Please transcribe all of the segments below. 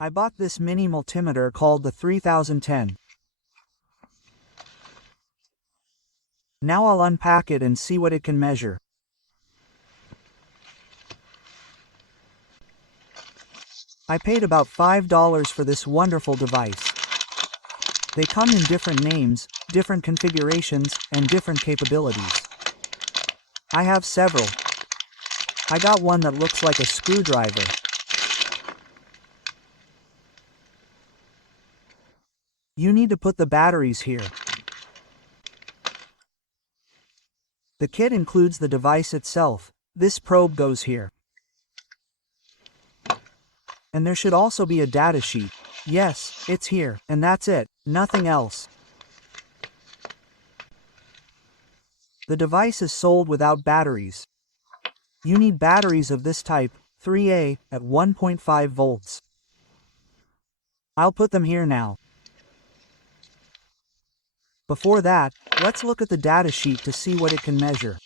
I bought this mini multimeter called the 3010. Now I'll unpack it and see what it can measure. I paid about $5 for this wonderful device. They come in different names, different configurations, and different capabilities. I have several. I got one that looks like a screwdriver. You need to put the batteries here. The kit includes the device itself. This probe goes here. And there should also be a data sheet. Yes, it's here, and that's it, nothing else. The device is sold without batteries. You need batteries of this type, 3A, at 1.5 volts. I'll put them here now. Before that, let's look at the data sheet to see what it can measure.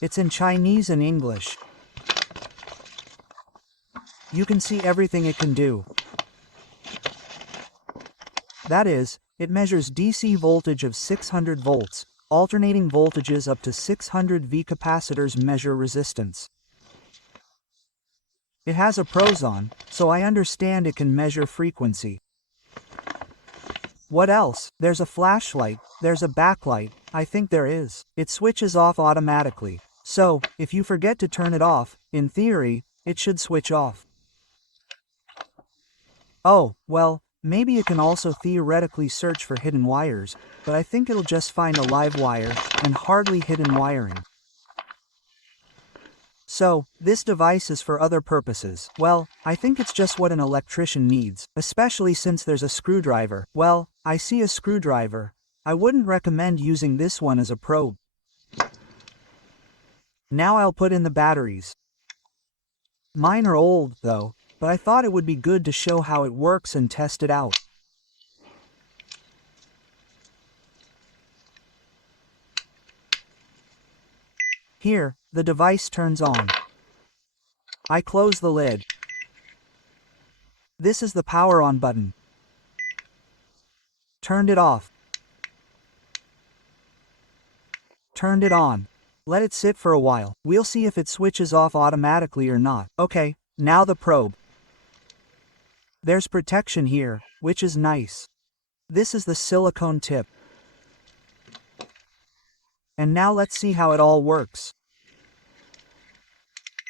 It's in Chinese and English. You can see everything it can do. That is, it measures DC voltage of 600 volts, alternating voltages up to 600 V. Capacitors measure resistance. It has a pros on, so I understand it can measure frequency. What else? There's a flashlight, there's a backlight, I think there is. It switches off automatically, so, if you forget to turn it off, in theory, it should switch off. Oh, well, maybe it can also theoretically search for hidden wires, but I think it'll just find a live wire, and hardly hidden wiring. So, this device is for other purposes. Well, I think it's just what an electrician needs, especially since there's a screwdriver. Well, I see a screwdriver. I wouldn't recommend using this one as a probe. Now I'll put in the batteries. Mine are old, though, but I thought it would be good to show how it works and test it out. Here, the device turns on. I close the lid. This is the power on button. Turned it off. Turned it on. Let it sit for a while. We'll see if it switches off automatically or not. Okay, now the probe. There's protection here, which is nice. This is the silicone tip. And now let's see how it all works.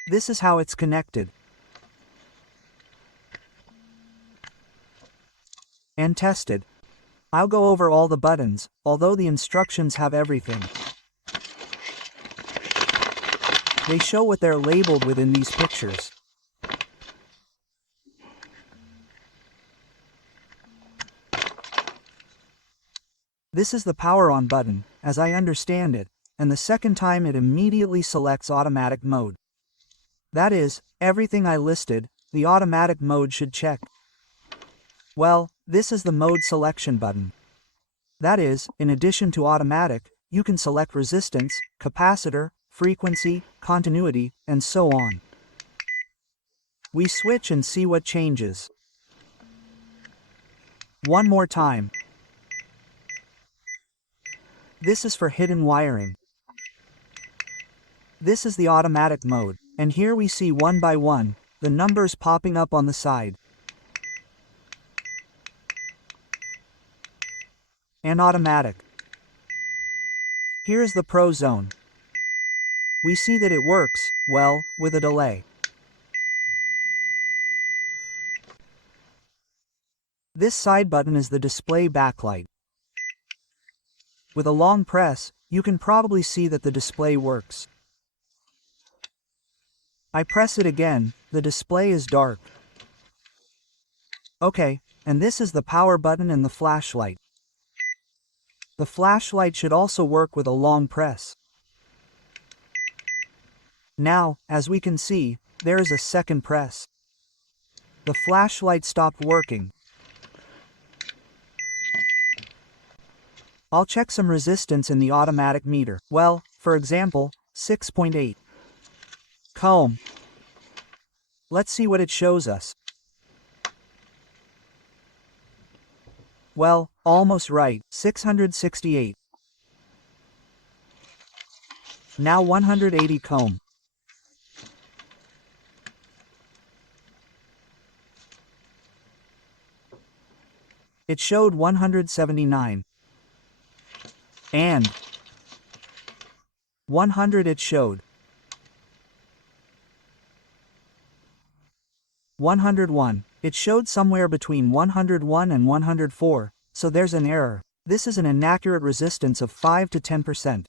This is how it's connected. And tested. I'll go over all the buttons, although the instructions have everything. They show what they're labeled within these pictures. This is the power on button, as I understand it, and the second time it immediately selects automatic mode. That is, everything I listed, the automatic mode should check. Well, this is the mode selection button. That is, in addition to automatic, you can select resistance, capacitor, frequency, continuity, and so on. We switch and see what changes. One more time. This is for hidden wiring. This is the automatic mode, and here we see one by one, the numbers popping up on the side. And automatic. Here is the pro zone. We see that it works, well, with a delay. This side button is the display backlight. With a long press, you can probably see that the display works. I press it again, the display is dark. Okay, and this is the power button and the flashlight. The flashlight should also work with a long press. Now, as we can see, there is a second press. The flashlight stopped working. I'll check some resistance in the automatic meter. Well, For example, 6.8 ohm. Let's see what it shows us. Well, almost right, 668. Now 180 ohm. It showed 179. And 100 it showed. 101. It showed somewhere between 101 and 104, so there's an error. This is an inaccurate resistance of 5 to 10%.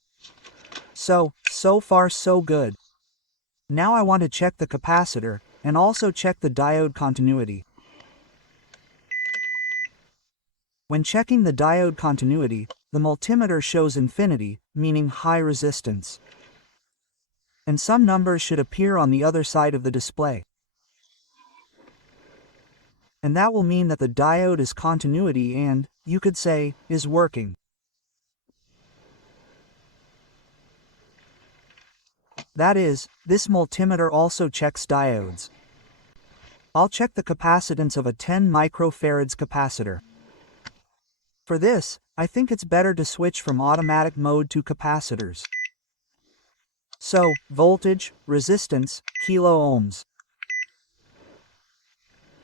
So far so good. Now I want to check the capacitor, and also check the diode continuity. When checking the diode continuity, the multimeter shows infinity, meaning high resistance. And some numbers should appear on the other side of the display. And that will mean that the diode is continuity and, you could say, is working. That is, this multimeter also checks diodes. I'll check the capacitance of a 10 microfarads capacitor. For this, I think it's better to switch from automatic mode to capacitors. So, voltage, resistance, kilo ohms.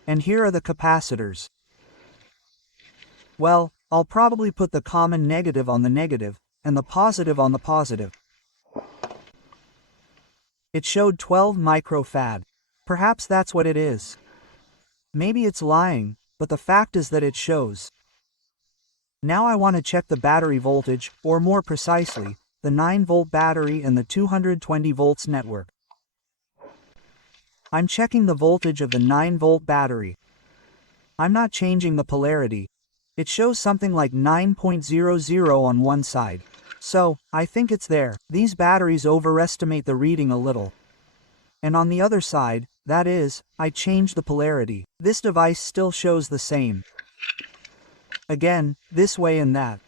And here are the capacitors. Well, I'll probably put the common negative on the negative, and the positive on the positive. It showed 12 microfarad. Perhaps that's what it is. Maybe it's lying, but the fact is that it shows. Now I want to check the battery voltage, or more precisely, the 9-volt battery and the 220 volts network. I'm checking the voltage of the 9-volt battery. I'm not changing the polarity. It shows something like 9.00 on one side. So, I think it's there. These batteries overestimate the reading a little. And on the other side, that is, I changed the polarity. This device still shows the same. Again, this way and that.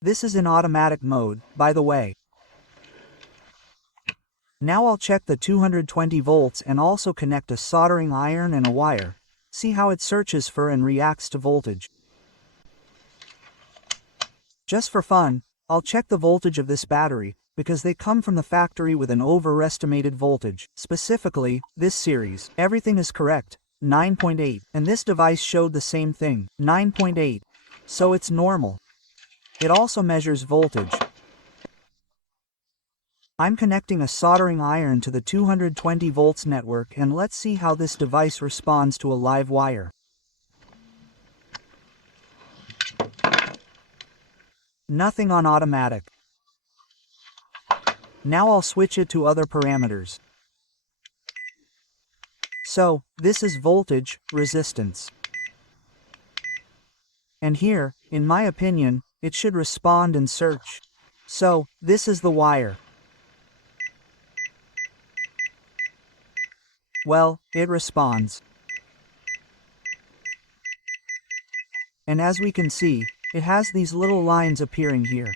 This is in automatic mode, by the way. Now I'll check the 220 volts and also connect a soldering iron and a wire. See how it searches for and reacts to voltage. Just for fun, I'll check the voltage of this battery, because they come from the factory with an overestimated voltage. Specifically, this series. Everything is correct, 9.8, and this device showed the same thing, 9.8. So it's normal. It also measures voltage. I'm connecting a soldering iron to the 220 volts network, and let's see how this device responds to a live wire. Nothing on automatic. Now I'll switch it to other parameters. So, this is voltage, resistance. And here, in my opinion, it should respond and search. So, this is the wire. Well, it responds. And as we can see, it has these little lines appearing here.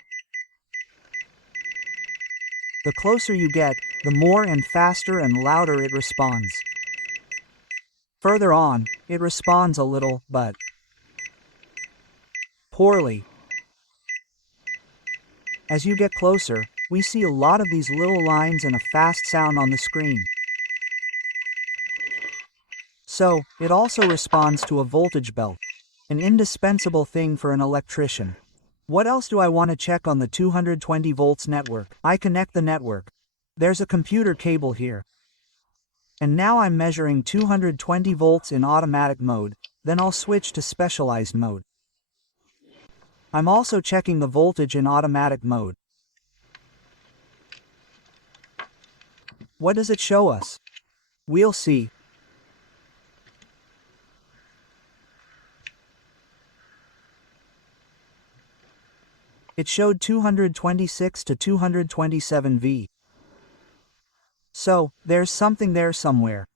The closer you get, the more and faster and louder it responds. Further on, it responds a little, but poorly. As you get closer, we see a lot of these little lines and a fast sound on the screen. So, it also responds to a voltage belt, an indispensable thing for an electrician. What else do I want to check on the 220 volts network? I connect the network. There's a computer cable here. And now I'm measuring 220 volts in automatic mode, then I'll switch to specialized mode. I'm also checking the voltage in automatic mode. What does it show us? We'll see. It showed 226 to 227 V. So, there's something there somewhere.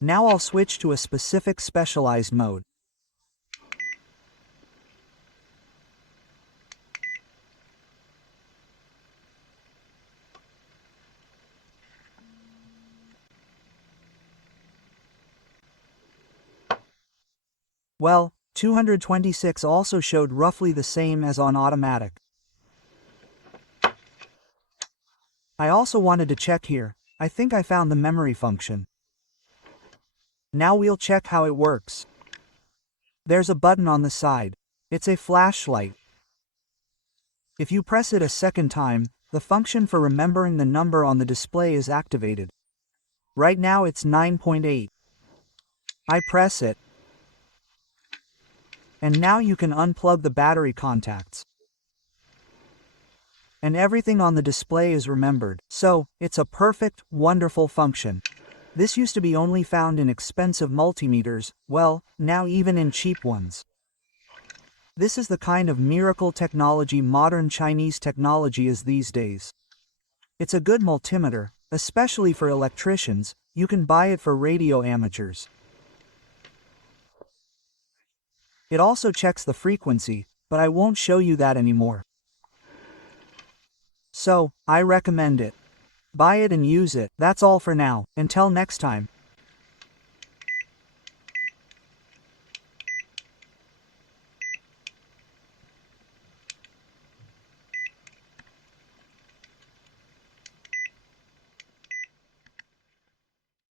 Now I'll switch to a specific specialized mode. Well, 226 also showed roughly the same as on automatic. I also wanted to check here. I think I found the memory function. Now we'll check how it works. There's a button on the side. It's a flashlight. If you press it a second time, the function for remembering the number on the display is activated. Right now it's 9.8. I press it. And now you can unplug the battery contacts. And everything on the display is remembered. So, it's a perfect, wonderful function. This used to be only found in expensive multimeters, well, now even in cheap ones. This is the kind of miracle technology modern Chinese technology is these days. It's a good multimeter, especially for electricians. You can buy it for radio amateurs. It also checks the frequency, but I won't show you that anymore. So, I recommend it. Buy it and use it. That's all for now. Until next time.